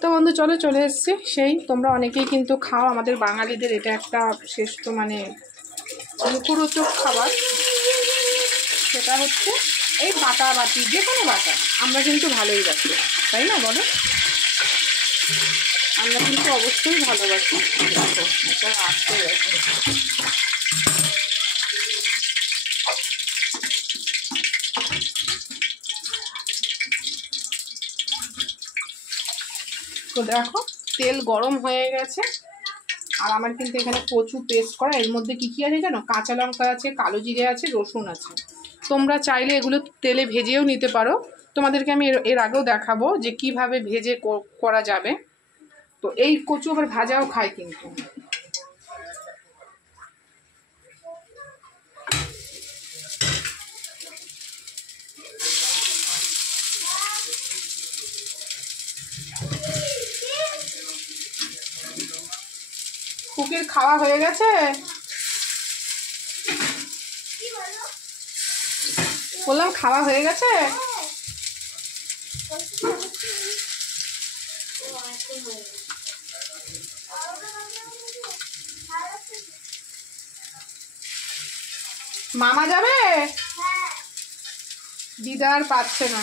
তো বন্ধু চলো চলে এসছি সেই তোমরা অনেকেই কিন্তু খাও, আমাদের বাঙালিদের এটা একটা শ্রেষ্ঠ মানে মুখরোচক খাবার। সেটা হচ্ছে এই বাটা বাটি, যে কোনো বাটা আমরা কিন্তু ভালোই বাসি, তাই না বলো? আমরা কিন্তু অবশ্যই ভালোবাসি। দেখো এটা আসতে গেছে। তো দেখো তেল গরম হয়ে গেছে, আর আমার কিন্তু এখানে কচু পেস্ট করা। এর মধ্যে কি কি আছে জানো? কাঁচা লঙ্কা আছে, কালো জিরে আছে, রসুন আছে। তোমরা চাইলে এগুলো তেলে ভেজেও নিতে পারো। তোমাদেরকে আমি এর আগেও দেখাবো যে কিভাবে ভেজে করা যাবে। তো এই কচু আবার ভাজাও খায় কিন্তু। কুকির খাওয়া হয়ে গেছে? বললাম খাওয়া হয়ে গেছে? মামা যাবে? দিদার পাচ্ছে না।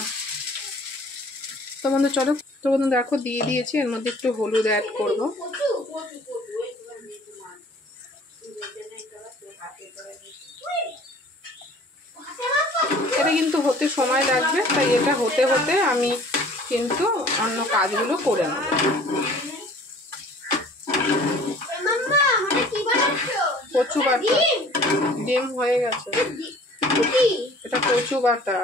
তো বন্ধু চলো, তো বন্ধু দেখো দিয়ে দিয়েছি, এর মধ্যে একটু হলুদ অ্যাড করবো। এটা কিন্তু হতে সময় লাগবে, তাই এটা হতে হতে আমি কিন্তু অন্য কাজগুলো করে নেব। কচু বাটা, ডিম হয়ে গেছে, এটা কচু বাটা।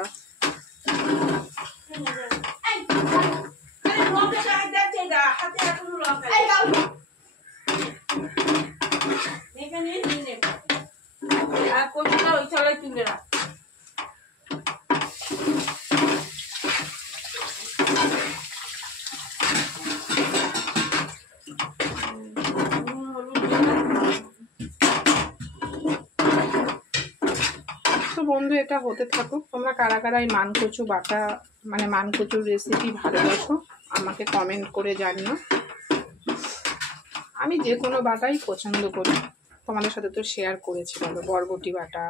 তো বন্ধু এটা হতে থাকুক। তোমরা কারা কারা এই মানকচু বাটা মানে মানকচুর রেসিপি ভালোবাসো আমাকে কমেন্ট করে জানিও। আমি যে কোনো বাটাই পছন্দ করি, তোমাদের সাথে তো শেয়ার করেছি, বলো বরবটি বাটা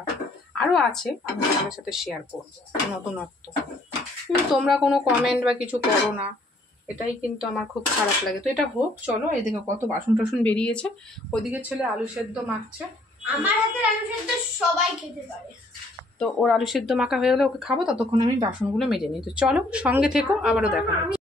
আরও আছে, আমি তোমাদের সাথে শেয়ার করবো নতুনত্ব। কিন্তু তোমরা কোনো কমেন্ট বা কিছু করো না, এটাই কিন্তু আমার খুব খারাপ লাগে। তো এটা হোক, চলো এদিকে কত বাসন টাসন বেরিয়েছে। ওইদিকে ছেলে আলু সেদ্ধ মাখছে। আমার হাতের আলু সেদ্ধ সবাই খেতে পারে। তো ওর আলু সেদ্ধ মাখা হয়ে গেলে ওকে খাবো, ততক্ষণ আমি বাসনগুলো মেজে নিই। তো চলো সঙ্গে থেকো, আবারও দেখা হবে।